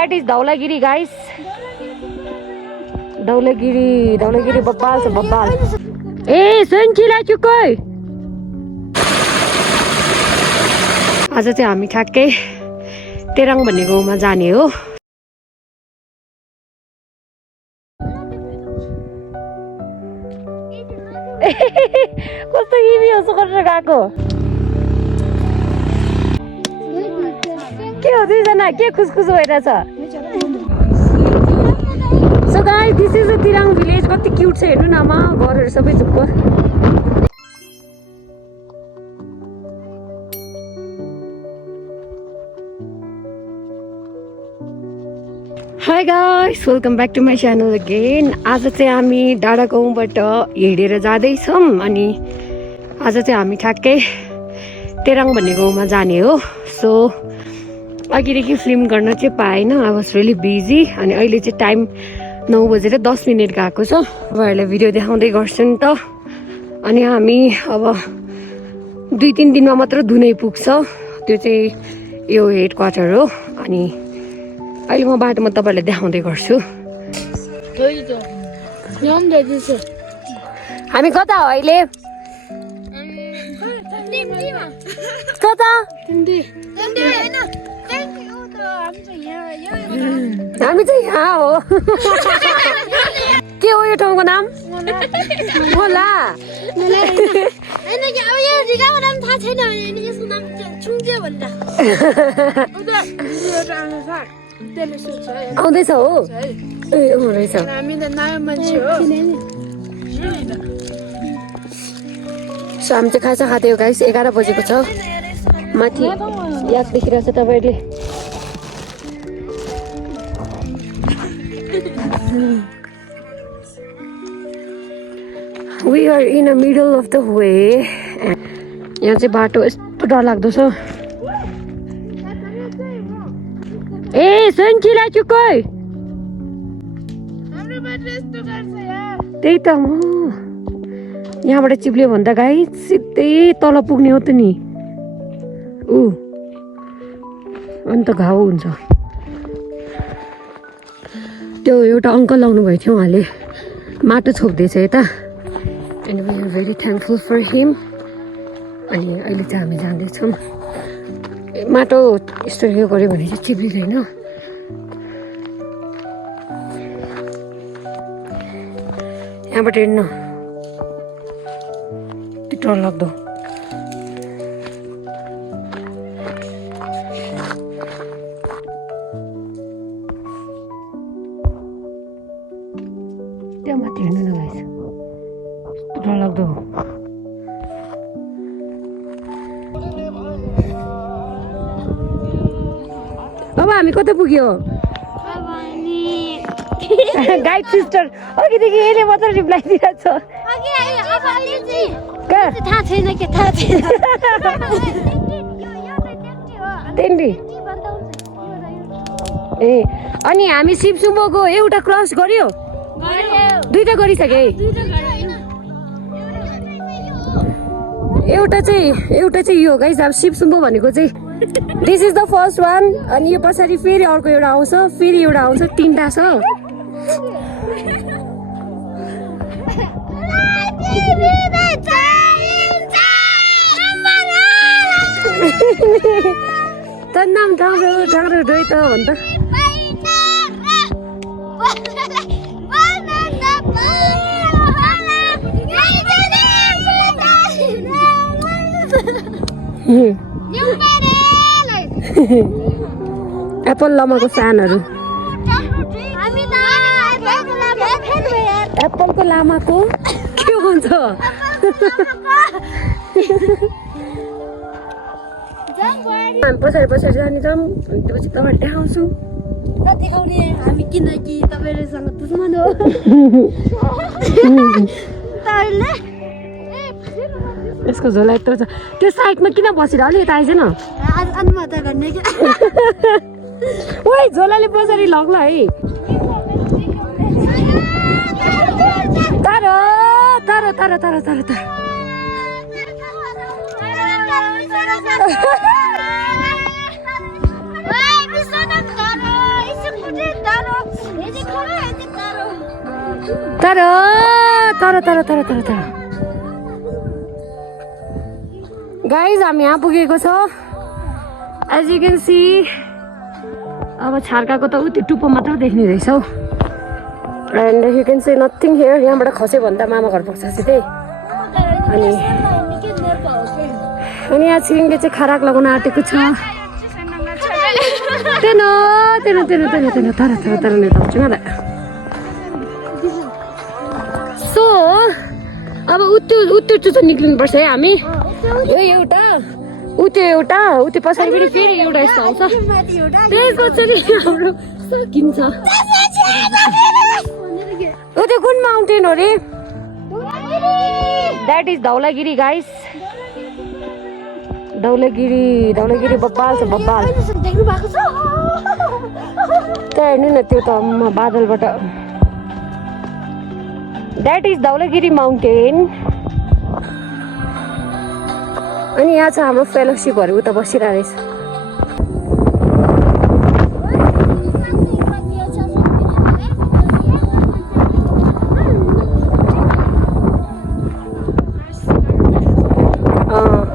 That is Dhaulagiri, guys. Dhaulagiri बब्बाल छ बब्बाल. ए सन्चिला चुकोइ. आज चाहिँ हामी ठ्याक्कै तेराङ भन्ने गाउँमा जाने हो. कस्तो हिमी जस्तो गरेर गएको. के हो दुईजना के खुसखुस भइरहेछ. So guys, this is a Tirang village. कति क्युट छ हेर्नु न आमा, घरहरु सबै चुप्प. Hi guys, welcome back to my channel again. आज चाहिँ हामी डाँडा गाउँबाट हिँडेर जाँदै छौं अनि आज चाहिँ हामी ठ्याक्कै तेराङ भन्ने गाउँमा जाने हो. सो अघिदेखि फिल्म गर्न चाहिँ पाएन. आई वाज रियली बिजी अनि अहिले चाहिँ टाइम 9:10 गएको छ. तपाईँहरूलाई भिडियो देखाउँदै गर्छु नि त. अनि हामी अब 2-3 दिनमा मात्र दुनै पुग्छ. त्यो चाहिँ यो हेड क्वार्टर हो. अनि अहिले म बाटोमा तपाईँहरूलाई देखाउँदै गर्छु. हामी कता हो अहिले. कता हामी चाहिँ यहाँ हो. के हो यो ठाउँको नाम. होला आउँदैछ हो. ए रहेछ. सो हामी चाहिँ खाजा खाँदै हो गाइस. 11 बजेको छ. माथि याद देखिरहेछ तपाईँले. We are in the middle of the way. यहाँ चाहिँ बाटो यस्तो डरलाग्दो छ. ए सन्चिला चुकोइ. त्यही त म यहाँबाट चिप्लियो भन्दा गाई सिधै तल पुग्ने हो त नि. अन्त घाउ हुन्छ. त्यो एउटा अङ्कल आउनु भएको थियो. उहाँले माटो छोप्दैछ यता. And we are very thankful for him. अनि अहिले चाहिँ हामी जाँदैछौँ. माटो यस्तो यो गऱ्यो भने चाहिँ चिप्लिँदैन. यहाँबाट हेर्नु डर लाग्दो. त्यहाँ माथि हेर्नु न गाइस डर लाग्दो. अब हामी कता पुग्यो. गाइड सिस्टर अघिदेखि यसले मात्र रिप्लाई दिइरहेछ. थाहा छैन के थाहा छैन. ए अनि हामी शिवसुम्बोको एउटा क्रस गर्यो. दुईटा गरिसके. एउटा चाहिँ यो गाइस. अब शिवसुम्बो भनेको चाहिँ this is the first one. अनि यो पछाडि फेरि अर्को एउटा आउँछ. फेरि एउटा आउँछ. 3टा छ. त नाम ठाउँ ढोइ त भन्छ. एप्पल लामाको सानहरू. एप्पलको लामाको के हुन्छ. पछाडि जाने जाउँ. अनि त्यसपछि तपाईँहरू देखाउँछु. देखाउने हामी किनकि तपाईँहरूसँग दुश्मन हो. यसको झोला यत्रो छ. त्यो साइडमा किन बसिरह अलि यता आइज न. ओइ झोलाले पछाडि लग्ला है. तर तर तर तर तर तर तर गाइज हामी यहाँ पुगेको छौँ एज यु क्यान सी अब छार्काको त उति टुप्पो मात्र देख्ने रहेछ हौ and you can see nothing here यहाँबाट खस्यो भने त मामा घर पुग्छ सिधै अनि यहाँ छिरिङले चाहिँ खराक लगाउन आँटेको छ तेनो तेनो तेनो तेनो तेनो तर तर तर नेताउँछु मलाई सो अब उत्यो चाहिँ निक्लिनुपर्छ है हामी यो एउटा उत्यो पछाडि पनि फेरि एउटा यस्तो आउँछ त्यही पछाडि हाम्रो सकिन्छ त्यो कुन माउन्टेन हो रे that is Dhaulagiri guys Dhaulagiri बब्बाल छ बब्बाल त्यहाँ हेर्नु न त्यो त बादलबाट द्याट इज धौलागिरी माउन्टेन अनि यहाँ चाहिँ हाम्रो फेलोसिपहरू उता बसिरहेको रहेछ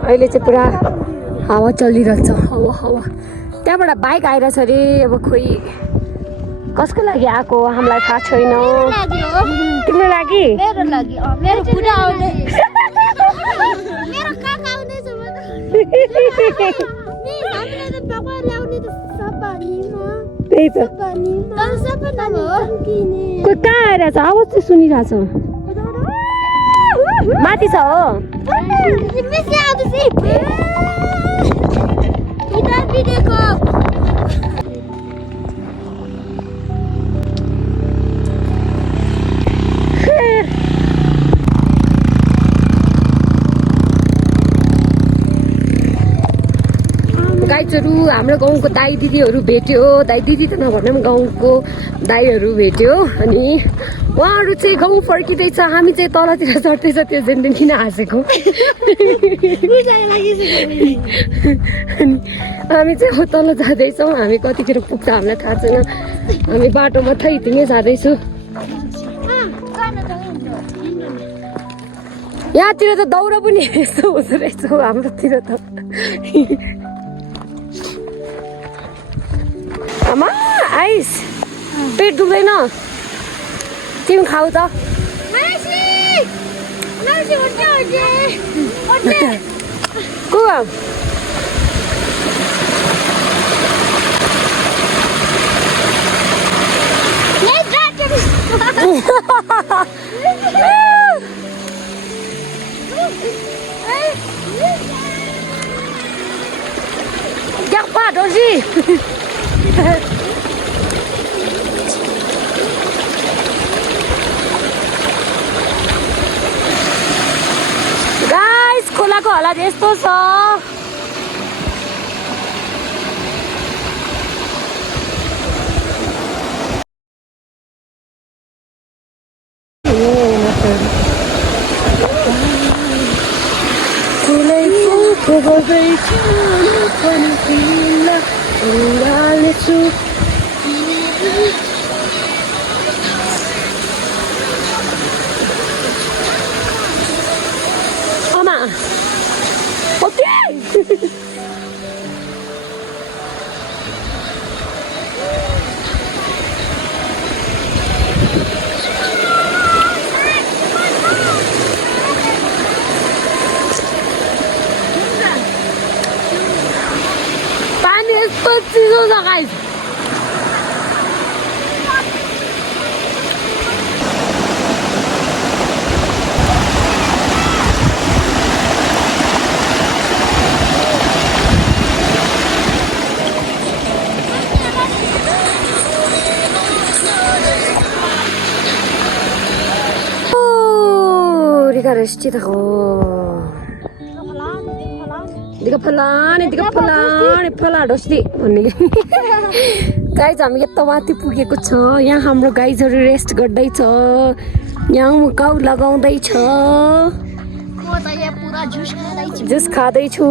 अहिले चाहिँ पुरा हावा चलिरहेछ हावा त्यहाँबाट बाइक आइरहेछ अरे अब खोइ कसको लागि आएको हामीलाई थाहा छैन तिम्रो लागि मेरो पुरा आउने मेरो काका आउँदैछ त्यही त कोही कहाँ आइरहेछ आवाज चाहिँ सुनिरहेछ माथि छ हो गाइजहरू हाम्रो गाउँको दाई दिदीहरू भेट्यो दाई दिदी त नभन्दा पनि गाउँको दाईहरू भेट्यो अनि उहाँहरू चाहिँ गाउँ फर्किँदैछ हामी चाहिँ तलतिर चढ्दैछ त्यो जेन्डेन किन हाँसेको हामी चाहिँ अब तल जाँदैछौँ हामी कतिखेर पुग्छ हामीलाई थाहा छैन हामी बाटोमा थैथिङै जाँदैछु यहाँतिर त दाउरा पनि यस्तो हुँदो रहेछ हाम्रोतिर त आमा आइस पेट दुख्दैन तिमी खाऊ त को क्या बात हो जी गाइस खोलाको हालत यस्तो छ Mama, okay. Pani यस्तो चिसो छ गाइस vestita Diga फलाने डस्टी भन्ने गाइज हामी यता माथि पुगेको छ यहाँ हाम्रो गाइजहरू रेस्ट गर्दैछ यहाँ मुकाउ लगाउँदैछ जुस खाँदैछु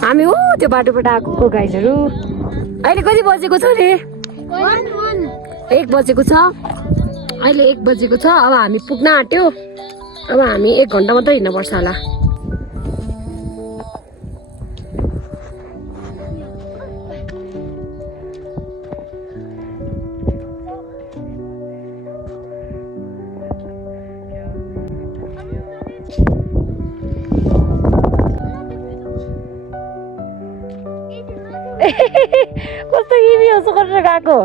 हामी हो त्यो बाटोबाट आएको गाइजहरू अहिले कति बजेको छ रे 1 बजेको छ अहिले 1 बजेको छ अब हामी पुग्न आँट्यो अब हामी 1 घन्टा मात्रै हिँड्नुपर्छ होला कस्तो हिमी जस्तो गरेर गएको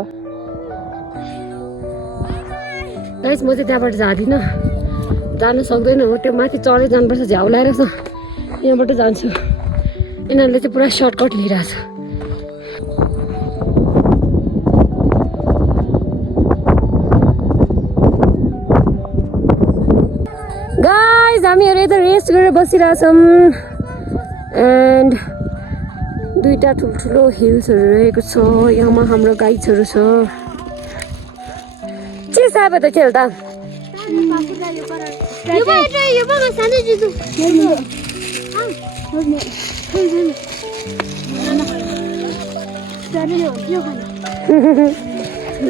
गाइस म चाहिँ त्यहाँबाट जाँदिनँ जान सक्दैन हो त्यो माथि चढेर जानुपर्छ झ्याउलाएर छ यहाँबाट जान्छु यिनीहरूले चाहिँ पुरा सर्टकट लिइरहेछ गाइस हामीहरू यता रेस्ट गरेर बसिरहेछौँ एन्ड दुईटा ठुल्ठुलो हिल्सहरू रहेको छ यहाँमा हाम्रो गाइड्सहरू छ के साबे त खेल्दा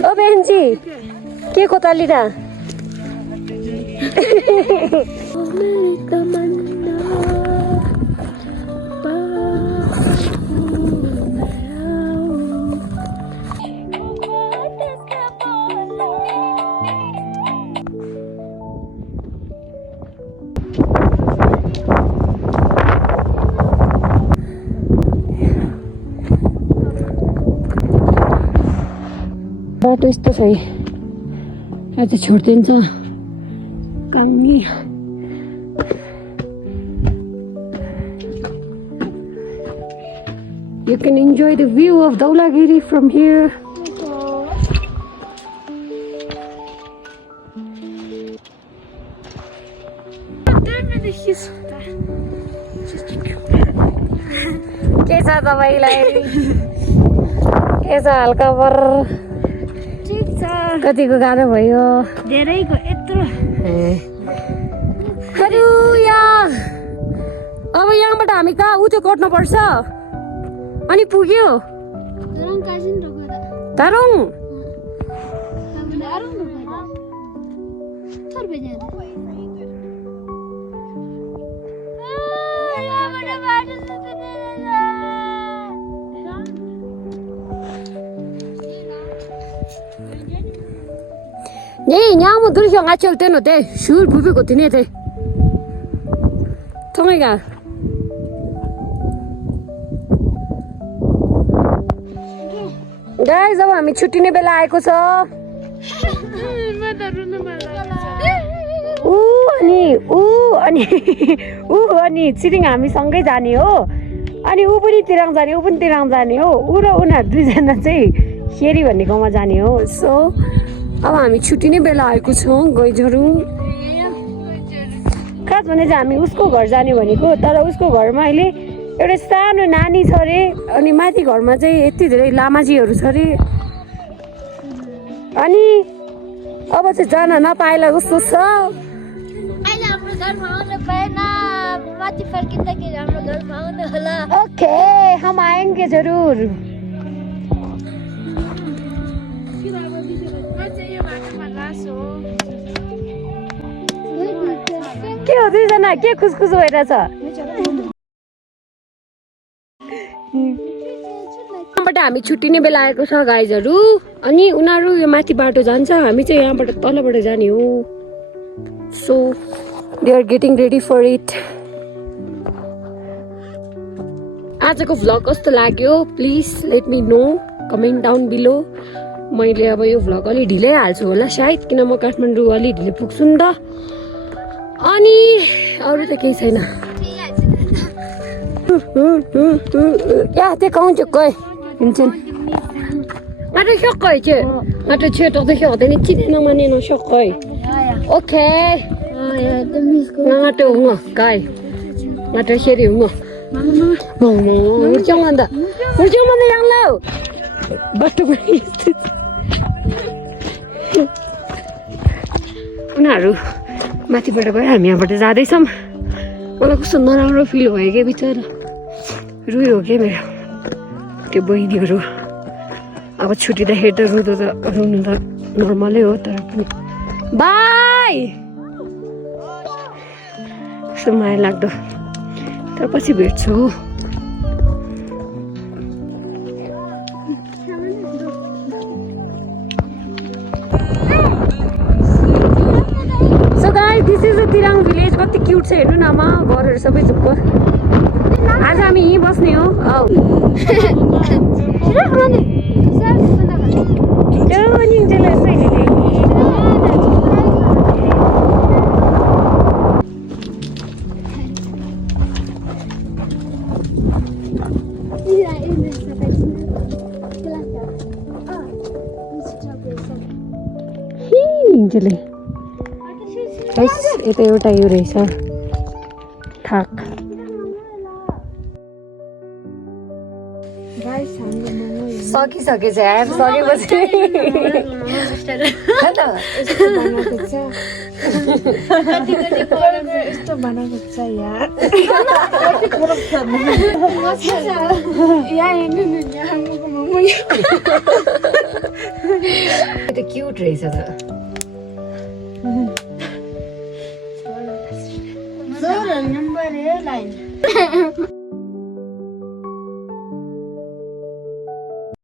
ओ बेन्जी के खोतालिरा बाटो यस्तो छ है आज छोडिदिन्छ कामी You can enjoy the view of Dhaulagiri from here. के छ तपाईलाई के छ हालखबर ठिक छ कतिको गाह्रो भयो धेरैको यत्रो अरे अब यहाँबाट हामी कहाँ उतो कट्नु पर्छ अनि पुग्यो तारुङ 네, 냐무 들으셔 같이 때는 돼. 술 부비고 드네 돼. 통이가. गाइस अब हामी छुट्टिने बेला आएको छ अनि चिरिङ हामी सँगै जाने हो अनि ऊ पनि तिराङ जाने ऊ पनि तिराङ जाने हो ऊ र उनीहरू दुईजना चाहिँ खेरी भन्ने गाउँमा जाने हो सो अब हामी छुट्टिने बेला आएको छौँ गइजहरू खास भने चाहिँ हामी उसको घर जाने भनेको तर उसको घरमा अहिले एउटा सानो नानी छ अरे अनि माथि घरमा चाहिँ यति धेरै लामाजीहरू छ अरे अनि अब चाहिँ जान नपाएला जस्तो छ अहिले हाम्रो घरमा आउनु पाएन माथि फर्किँदाखेरि हाम्रो घरमा आउनु होला ओके हम आएंगे जरूर के हो दुईजना के खुसखुस भइरहेछ यहाँबाट हामी छुट्टिने बेला आएको छ गाइजहरू अनि उनीहरू यो माथि बाटो जान्छ हामी चाहिँ यहाँबाट तलबाट जाने हो so they are getting ready for it आजको भ्लग कस्तो लाग्यो please let me know comment down below मैले अब यो भ्लग अलि ढिलै हाल्छु होला सायद किन म काठमाडौँ अलि ढिलै पुग्छु नि त अनि अरू त केही छैन या त्यो कहूँ कोही हुन्छ Ada siya je. Ada cetok tu siya. Tadi cina nama ni no siya. Okay. Ngata unga kai. Ngata seri unga. Mama. Urjang mana? Urjang mana yang lau? Batu beri. उनीहरू माथिबाट गएर हामी यहाँबाट जाँदैछौँ मलाई कस्तो नराम्रो फिल भयो क्या बिचरा रुयो क्या मेरो त्यो बहिनीहरू अब छुट्टिँदाखेरि त रुनु त नर्मलै हो तर पनि बाई कस्तो माया लाग्दो तर पछि भेट्छु so guys this is the Tirang village कति क्युट छ हेर्नु न आमा घरहरू सबै झुक्क आज हामी यहीँ बस्ने हो यता एउटा यो रहेछ थाक सकिसकेछ यार सकेपछि यस्तो बनाएको छ यार क्युट रहेछ त नम्बर लाइन